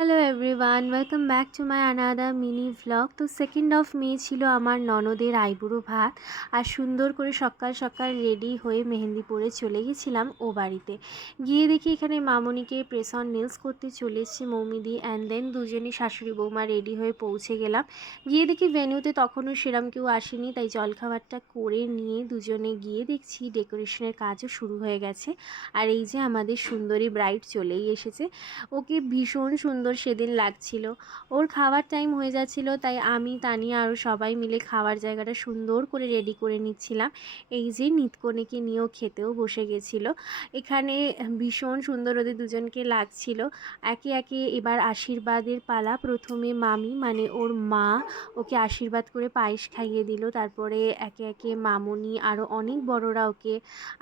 Hello everyone, welcome back to my another mini vlog. তো 2nd ছিল আমার ননদের আইবুড়ো ভাত। আর সুন্দর করে সকাল সকাল রেডি হয়ে মেহেন্দি পরে চলে গেছিলাম ও বাড়িতে। গিয়ে দেখি এখানে মামনিকে প্রেস অন নেলস করতে চলে এসেছে মৌমিদি, অ্যান্ড দেন দুজনই শাশুড়ি বৌমা রেডি হয়ে পৌঁছে গেলাম। গিয়ে দেখি ভেন্যুতে তখনও সেরম কেউ আসেনি, তাই জলখাবারটা করে নিয়ে দুজনে গিয়ে দেখছি ডেকোরেশনের কাজও শুরু হয়ে গেছে। আর এই যে আমাদের সুন্দরী ব্রাইড চলেই এসেছে। ওকে ভীষণ সুন্দর সেদিন লাগছিল। ওর খাওয়ার টাইম হয়ে যাচ্ছিল, তাই আমি, তানিয়া আরও সবাই মিলে খাওয়ার জায়গাটা সুন্দর করে রেডি করে নিচ্ছিলাম। এই যে নিতকনেকে নিয়েও খেতেও বসে গেছিল। এখানে ভীষণ সুন্দর ওদের দুজনকে লাগছিল। একে একে এবার আশীর্বাদের পালা। প্রথমে মামি মানে ওর মা ওকে আশীর্বাদ করে পায়েস খাইয়ে দিল। তারপরে একে একে মামনি আরও অনেক বড়রা ওকে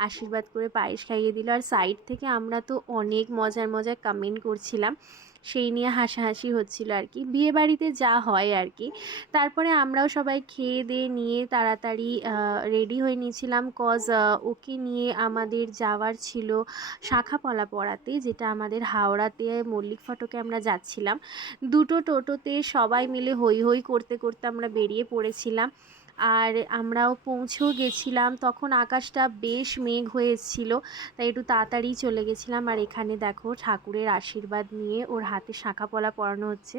আশীর্বাদ করে পায়েস খাইয়ে দিল। আর সাইড থেকে আমরা তো অনেক মজার মজার কমেন্ট করছিলাম, সেই নিয়ে হাসাহাসি হচ্ছিল আর কি, বিয়ে বাড়িতে যা হয় আর কি। তারপরে আমরাও সবাই খেয়ে দিয়ে নিয়ে তাড়াতাড়ি রেডি হয়ে নিয়েছিলাম, কজ ওকে নিয়ে আমাদের যাওয়ার ছিল শাঁখাপলা পড়াতে, যেটা আমাদের হাওড়াতে মল্লিক ফটকে আমরা যাচ্ছিলাম। দুটো টোটোতে সবাই মিলে হই হই করতে করতে আমরা বেরিয়ে পড়েছিলাম। আর আমরাও পৌঁছেও গেছিলাম, তখন আকাশটা বেশ মেঘ হয়ে এসেছিলো, তাই একটু তাড়াতাড়ি চলে গেছিলাম। আর এখানে দেখো ঠাকুরের আশীর্বাদ নিয়ে ওর হাতে শাঁখাপলা পরানো হচ্ছে।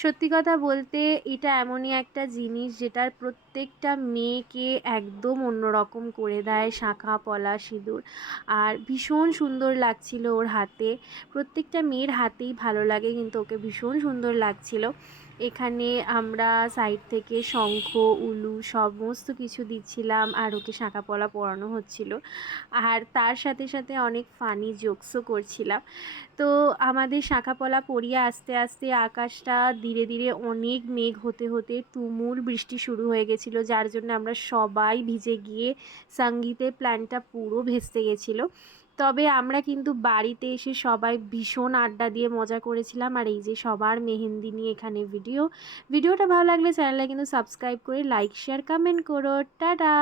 সত্যি কথা বলতে এটা এমনই একটা জিনিস যেটার প্রত্যেকটা মেয়েকে একদম অন্যরকম করে দেয়, শাঁখাপলা সিঁদুর। আর ভীষণ সুন্দর লাগছিল ওর হাতে। প্রত্যেকটা মেয়ের হাতেই ভালো লাগে, কিন্তু ওকে ভীষণ সুন্দর লাগছিল। এখানে আমরা সাইড থেকে শঙ্খ, উলু সমস্ত কিছু দিচ্ছিলাম, আর ওকে শাঁখাপলা পরানো হচ্ছিল। আর তার সাথে সাথে অনেক ফানি জোকসও করছিলাম। তো আমাদের শাঁখাপলা পরিয়ে আস্তে আস্তে আকাশটা ধীরে ধীরে অনেক মেঘ হতে হতে তুমুল বৃষ্টি শুরু হয়ে গেছিলো, যার জন্য আমরা সবাই ভিজে গিয়ে সঙ্গীতের প্ল্যানটা পুরো ভেস্তে গেছিলো। তবে আমরা কিন্তু বাড়িতে এসে সবাই ভীষণ আড্ডা দিয়ে মজা করেছিলাম। আর এই যে সবার মেহেন্দি নিয়ে এখানে ভিডিওটা ভালো লাগলে চ্যানেলটা কিন্তু সাবস্ক্রাইব করে লাইক শেয়ার কমেন্ট করো। টাটা।